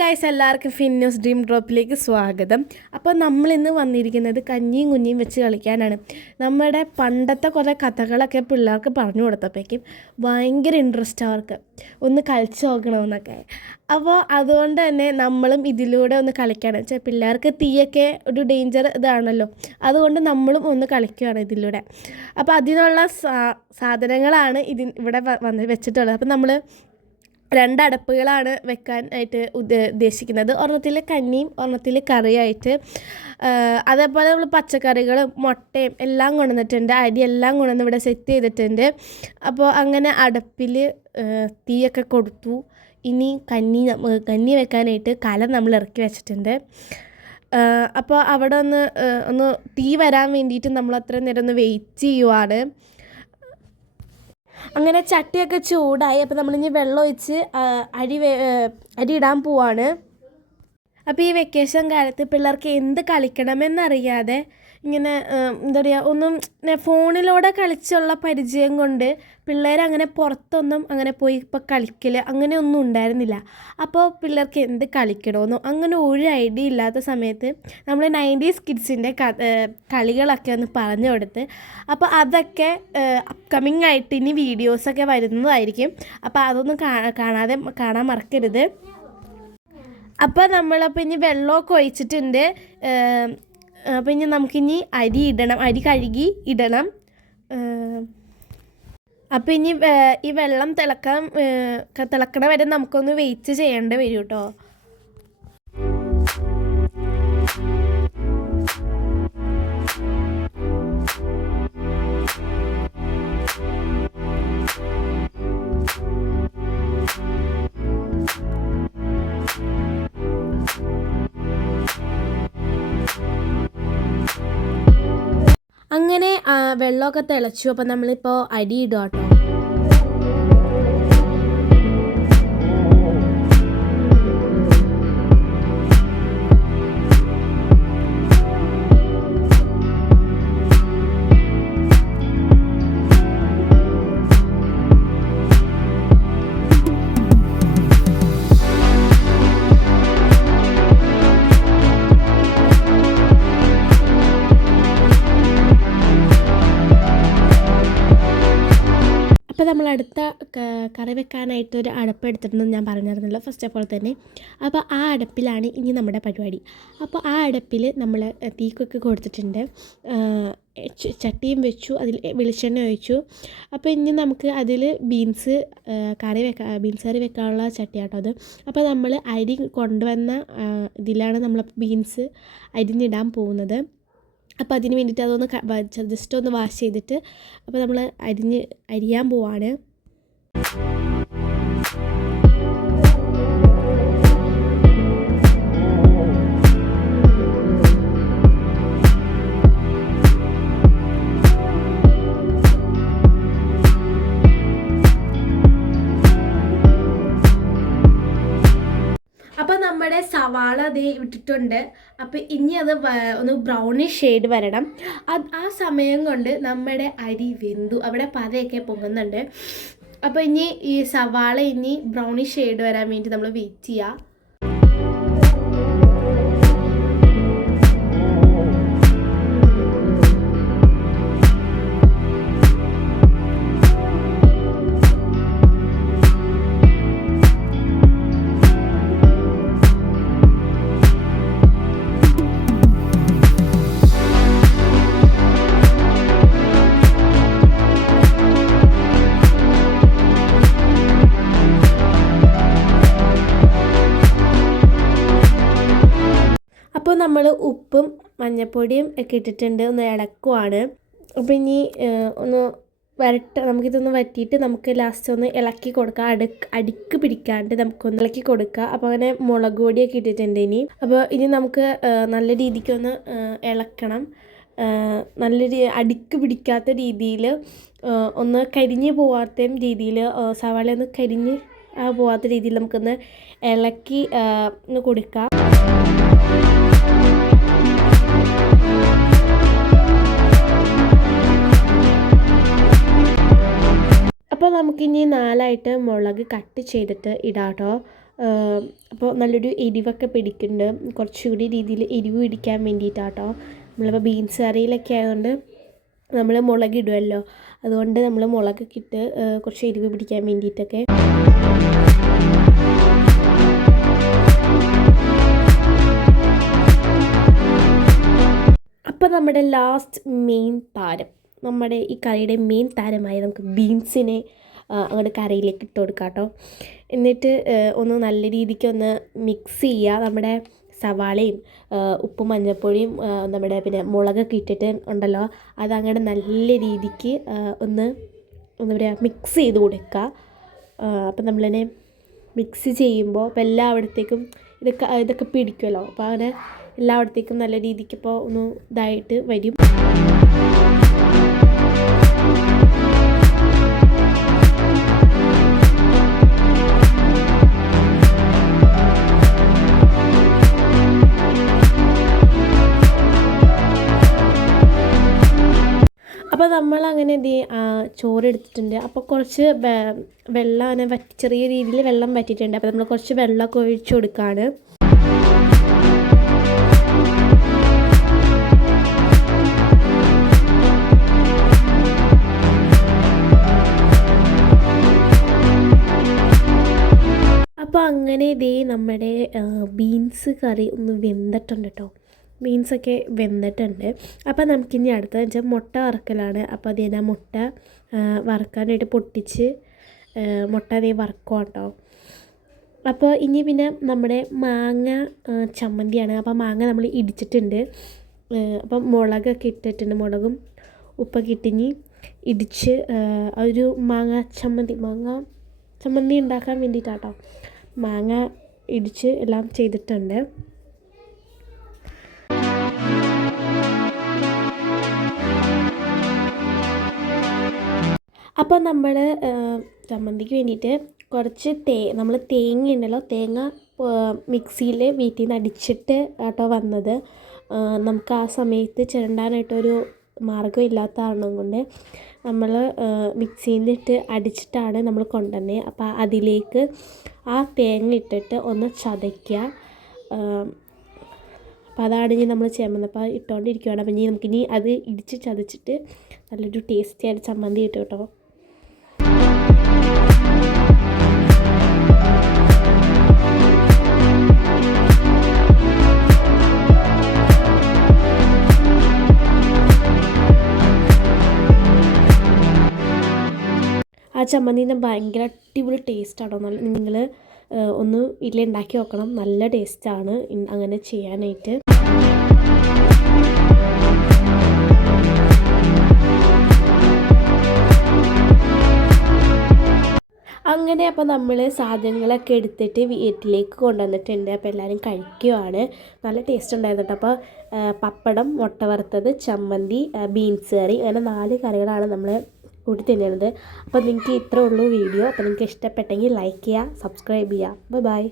Guys, എല്ലാവർക്കും ഫിന്നോസ് dream ഡ്രോപ്പിലേക്ക് സ്വാഗതം. അപ്പോൾ നമ്മളിന്ന് വന്നിരിക്കുന്നത് കഞ്ഞിയും കുഞ്ഞിയും വെച്ച് കളിക്കാനാണ്. നമ്മുടെ പണ്ടത്തെ കുറേ കഥകളൊക്കെ പിള്ളേർക്ക് പറഞ്ഞു കൊടുത്തപ്പോഴേക്കും ഭയങ്കര ഇൻട്രസ്റ്റ് അവർക്ക് ഒന്ന് കളിച്ച് നോക്കണമെന്നൊക്കെ. അപ്പോൾ അതുകൊണ്ട് തന്നെ നമ്മളും ഇതിലൂടെ ഒന്ന് കളിക്കുകയാണ് വെച്ചാൽ പിള്ളേർക്ക് തീയൊക്കെ ഒരു ഡേഞ്ചർ ഇതാണല്ലോ, അതുകൊണ്ട് നമ്മളും ഒന്ന് കളിക്കുകയാണ് ഇതിലൂടെ. അപ്പോൾ അതിനുള്ള സാധനങ്ങളാണ് ഇവിടെ വെച്ചിട്ടുള്ളത്. അപ്പോൾ നമ്മൾ 2 അടപ്പുകളാണ് വെക്കാനായിട്ട് ഉദ്ദേശിക്കുന്നത്. ഒരെണ്ണത്തിൽ കഞ്ഞിയും ഒരെണ്ണത്തിൽ കറിയായിട്ട്. അതേപോലെ നമ്മൾ പച്ചക്കറികളും മുട്ടയും എല്ലാം കൊണ്ടുവന്നിട്ടുണ്ട്, അരിയെല്ലാം കൊണ്ടുവന്ന് ഇവിടെ സെറ്റ് ചെയ്തിട്ടുണ്ട്. അപ്പോൾ അങ്ങനെ അടുപ്പിൽ തീയൊക്കെ കൊടുത്തു. ഇനി കഞ്ഞി വെക്കാനായിട്ട് കലം നമ്മൾ ഇറക്കി വെച്ചിട്ടുണ്ട്. അപ്പോൾ അവിടെ ഒന്ന് തീ വരാൻ വേണ്ടിയിട്ട് നമ്മൾ അത്രയും നേരം ഒന്ന് വെയിറ്റ് ചെയ്യുവാണ്. അങ്ങനെ ചട്ടിയൊക്കെ ചൂടായി. അപ്പോൾ നമ്മളിനി വെള്ളം ഒഴിച്ച് അരി ഇടാൻ പോവാണ്. അപ്പോൾ ഈ വെക്കേഷൻ കാലത്ത് പിള്ളേർക്ക് എന്ത് കളിക്കണമെന്നറിയാതെ ഇങ്ങനെ എന്താ പറയുക, ഒന്നും ഫോണിലൂടെ കളിച്ചുള്ള പരിചയം കൊണ്ട് പിള്ളേരങ്ങനെ പുറത്തൊന്നും അങ്ങനെ പോയി ഇപ്പോൾ കളിക്കൽ അങ്ങനെയൊന്നും ഉണ്ടായിരുന്നില്ല. അപ്പോൾ പിള്ളേർക്ക് എന്ത് കളിക്കണമെന്നോ അങ്ങനെ ഒരു ഐഡിയ ഇല്ലാത്ത സമയത്ത് നമ്മൾ 90s കിഡ്സിൻ്റെ കളികളൊക്കെ ഒന്ന് പറഞ്ഞു കൊടുത്ത്, അപ്പോൾ അതൊക്കെ അപ്കമിങ് ആയിട്ട് ഇനി വീഡിയോസൊക്കെ വരുന്നതായിരിക്കും. അപ്പോൾ അതൊന്നും കാണാൻ മറക്കരുത്. അപ്പോൾ നമ്മളപ്പോൾ ഇനി വെള്ളമൊക്കെ ഒഴിച്ചിട്ടുണ്ട്. അപ്പോൾ ഇനി നമുക്കിനി അരി കഴുകി ഇടണം. അപ്പോൾ ഇനി ഈ വെള്ളം തിളക്കണ വരെ നമുക്കൊന്ന് വെയിറ്റ് ചെയ്യേണ്ടി വരും കേട്ടോ. അങ്ങനെ വെള്ളമൊക്കെ തിളച്ചു. അപ്പോൾ നമ്മളിപ്പോൾ അരി ഇടുക കേട്ടോ. അപ്പോൾ നമ്മൾ അടുത്ത കറി വെക്കാനായിട്ട് ഒരു അടുപ്പ് എടുത്തിട്ടുണ്ടെന്ന് ഞാൻ പറഞ്ഞിരുന്നല്ലോ ഫസ്റ്റ് ഓഫ് ഓൾ തന്നെ. അപ്പോൾ ആ അടുപ്പിലാണ് ഇനി നമ്മുടെ പരിപാടി. അപ്പോൾ ആ അടുപ്പിൽ നമ്മൾ തീക്കൊക്കെ കൊടുത്തിട്ടുണ്ട്, ചട്ടിയും വെച്ചു, അതിൽ വെളിച്ചെണ്ണ ഒഴിച്ചു. അപ്പോൾ ഇനി നമുക്ക് അതിൽ ബീൻസ് കറി വെക്കാനുള്ള ചട്ടിയാട്ടോ അത്. അപ്പോൾ നമ്മൾ അരി കൊണ്ടുവന്ന ഇതിലാണ് നമ്മൾ ബീൻസ് അരിഞ്ഞിടാൻ പോകുന്നത്. അപ്പോൾ അതിന് വേണ്ടിയിട്ട് അതൊന്ന് ജസ്റ്റ് ഒന്ന് വാഷ് ചെയ്തിട്ട് അപ്പോൾ നമ്മൾ അരിയാൻ പോവാണ്. അപ്പോൾ നമ്മുടെ സവാള അതേ ഇട്ടിട്ടുണ്ട്. അപ്പോൾ ഇനി അത് ഒന്ന് ബ്രൗണിഷ് ഷെയ്ഡ് വരണം. ആ സമയം കൊണ്ട് നമ്മുടെ അരി വെന്തു, അവിടെ പതയൊക്കെ പൊങ്ങുന്നുണ്ട്. അപ്പോൾ ഇനി ഈ സവാള ബ്രൗണിഷ് ഷെയ്ഡ് വരാൻ വേണ്ടി നമ്മൾ വെയിറ്റ് ചെയ്യുക. അപ്പോൾ നമ്മൾ ഉപ്പും മഞ്ഞൾപ്പൊടിയും ഒക്കെ ഇട്ടിട്ടുണ്ട്, ഒന്ന് ഇളക്കുവാണ്. അപ്പോൾ ഇനി ഒന്ന് നമുക്കിതൊന്ന് വറ്റിയിട്ട് നമുക്ക് ലാസ്റ്റ് ഒന്ന് ഇളക്കി കൊടുക്കാം, അടിക്ക് പിടിക്കാണ്ട് നമുക്കൊന്ന് ഇളക്കി കൊടുക്കുക. അപ്പോൾ അങ്ങനെ മുളക് പൊടിയൊക്കെ ഇട്ടിട്ടുണ്ട് ഇനി. അപ്പോൾ ഇനി നമുക്ക് നല്ല രീതിക്കൊന്ന് ഇളക്കണം, അടിക്ക് പിടിക്കാത്ത രീതിയിൽ, ഒന്ന് കരിഞ്ഞ് പോവാത്ത രീതിയിൽ, സവാള ഒന്ന് കരിഞ്ഞ് പോവാത്ത രീതിയിൽ നമുക്കൊന്ന് ഇളക്കി ഒന്ന് കൊടുക്കാം. അപ്പോൾ നമുക്കിനി 4 മുളക് കട്ട് ചെയ്തിട്ട് ഇടാം കേട്ടോ. അപ്പോൾ നല്ലൊരു എരിവൊക്കെ പിടിക്കുന്നുണ്ട്, കുറച്ചുകൂടി രീതിയിൽ എരിവ് പിടിക്കാൻ വേണ്ടിയിട്ടാട്ടോ. നമ്മളിപ്പോൾ ബീൻസ് കറിയിലൊക്കെ ആയതുകൊണ്ട് നമ്മൾ മുളകിടുമല്ലോ, അതുകൊണ്ട് നമ്മൾ മുളകൊക്കെ ഇട്ട് കുറച്ച് എരിവ് പിടിക്കാൻ വേണ്ടിയിട്ടൊക്കെ. അപ്പോൾ നമ്മുടെ ലാസ്റ്റ് മെയിൻ താരം, നമ്മുടെ ഈ കറിയുടെ മെയിൻ താരമായി നമുക്ക് ബീൻസിനെ അങ്ങോട്ട് കറിയിലേക്ക് ഇട്ട് കൊടുക്കാം കേട്ടോ. എന്നിട്ട് ഒന്ന് നല്ല രീതിക്ക് ഒന്ന് മിക്സ് ചെയ്യുക. നമ്മുടെ സവാളയും ഉപ്പും മഞ്ഞൾപ്പൊടിയും നമ്മുടെ പിന്നെ മുളകൊക്കെ ഇട്ടിട്ട് ഉണ്ടല്ലോ, അതങ്ങനെ നല്ല രീതിക്ക് ഒന്ന് എന്താ പറയുക മിക്സ് ചെയ്ത് കൊടുക്കുക. അപ്പം നമ്മളതിനെ മിക്സ് ചെയ്യുമ്പോൾ അപ്പോൾ എല്ലായിടത്തേക്കും ഇതൊക്കെ പിടിക്കുമല്ലോ, അപ്പോൾ അങ്ങനെ എല്ലായിടത്തേക്കും നല്ല രീതിക്ക് ഇപ്പോൾ ഒന്ന് ഇതായിട്ട് വരും. അപ്പോൾ നമ്മളങ്ങനെ ചോറ് എടുത്തിട്ടുണ്ട്. അപ്പോൾ കുറച്ച് വെള്ളം അങ്ങനെ ചെറിയ രീതിയിൽ വെള്ളം വറ്റിയിട്ടുണ്ട്. അപ്പോൾ നമ്മൾ കുറച്ച് വെള്ളമൊക്കെ ഒഴിച്ച് കൊടുക്കുകയാണ്. അപ്പോൾ അങ്ങനെ നമ്മുടെ ബീൻസ് കറി ഒന്ന് വെന്തിട്ടുണ്ട് കേട്ടോ. ബീൻസൊക്കെ വെന്തിട്ടുണ്ട്. അപ്പോൾ നമുക്കിനി അടുത്തതെന്ന് വെച്ചാൽ മുട്ട വറുക്കലാണ്. അപ്പോൾ അതിനെ മുട്ട വറുക്കാനായിട്ട് പൊട്ടിച്ച് മുട്ട വറുക്കുക കേട്ടോ. അപ്പോൾ ഇനി പിന്നെ നമ്മുടെ മാങ്ങ ചമ്മന്തിയാണ്. അപ്പോൾ മാങ്ങ നമ്മൾ ഇടിച്ചിട്ടുണ്ട്. അപ്പം മുളകൊക്കെ ഇട്ടിട്ടുണ്ട്, മുളകും ഉപ്പൊക്കെ ഇട്ടിനി ഇടിച്ച് ഒരു മാങ്ങ ചമ്മന്തി ഉണ്ടാക്കാൻ വേണ്ടിയിട്ടാട്ടോ. മാങ്ങ ഇടിച്ച് എല്ലാം ചെയ്തിട്ടുണ്ട്. അപ്പോൾ നമ്മൾ ചമ്മന്തിക്ക് വേണ്ടിയിട്ട് കുറച്ച് നമ്മൾ തേങ്ങ ഉണ്ടല്ലോ, തേങ്ങ മിക്സിയിൽ വീട്ടിൽ നിന്ന് അടിച്ചിട്ട് ആട്ടോ വന്നത്. നമുക്ക് ആ സമയത്ത് ചിരണ്ടാനായിട്ടൊരു മാർഗ്ഗം ഇല്ലാത്ത കാരണം കൊണ്ട് നമ്മൾ മിക്സിയിലിട്ട് അടിച്ചിട്ടാണ് നമ്മൾ കൊണ്ടുവന്നത്. അപ്പോൾ അതിലേക്ക് ആ തേങ്ങ ഇട്ടിട്ട് ഒന്ന് ചതയ്ക്കുക. അപ്പോൾ അതാണ് ഇനി നമ്മൾ ചമ്മന്തിപ്പോൾ ഇട്ടുകൊണ്ടിരിക്കുകയാണ്. അപ്പോൾ നമുക്കിനി അത് ഇടിച്ച് ചതച്ചിട്ട് നല്ലൊരു ടേസ്റ്റിയായിട്ട് ചമ്മന്തി ഇട്ട് കേട്ടോ. ആ ചമ്മന്തിൻ്റെ ഭയങ്കര അടിപൊളി ടേസ്റ്റാണോ. നിങ്ങൾ ഒന്ന് വീട്ടിൽ ഉണ്ടാക്കി നോക്കണം, നല്ല ടേസ്റ്റാണ് അങ്ങനെ ചെയ്യാനായിട്ട്. അങ്ങനെ അപ്പോൾ നമ്മൾ സാധനങ്ങളൊക്കെ എടുത്തിട്ട് വീട്ടിലേക്ക് കൊണ്ടുവന്നിട്ടുണ്ട്. അപ്പോൾ എല്ലാവരും കഴിക്കുവാണ്. നല്ല ടേസ്റ്റ് ഉണ്ടായിരുന്നു കേട്ടോ. അപ്പോൾ പപ്പടം, മുട്ട വറുത്തത്, ചമ്മന്തി, ബീൻസ് കറി, അങ്ങനെ 4 കറികളാണ് നമ്മൾ കൂട്ടി തിന്നുന്നത്. അപ്പോൾ നിങ്ങൾക്ക് ഇത്രേ ഉള്ളൂ വീഡിയോ. അപ്പോൾ നിങ്ങൾക്ക് ഇഷ്ടപ്പെട്ടെങ്കിൽ ലൈക്ക് ചെയ്യുക, സബ്സ്ക്രൈബ് ചെയ്യുക. ബൈ.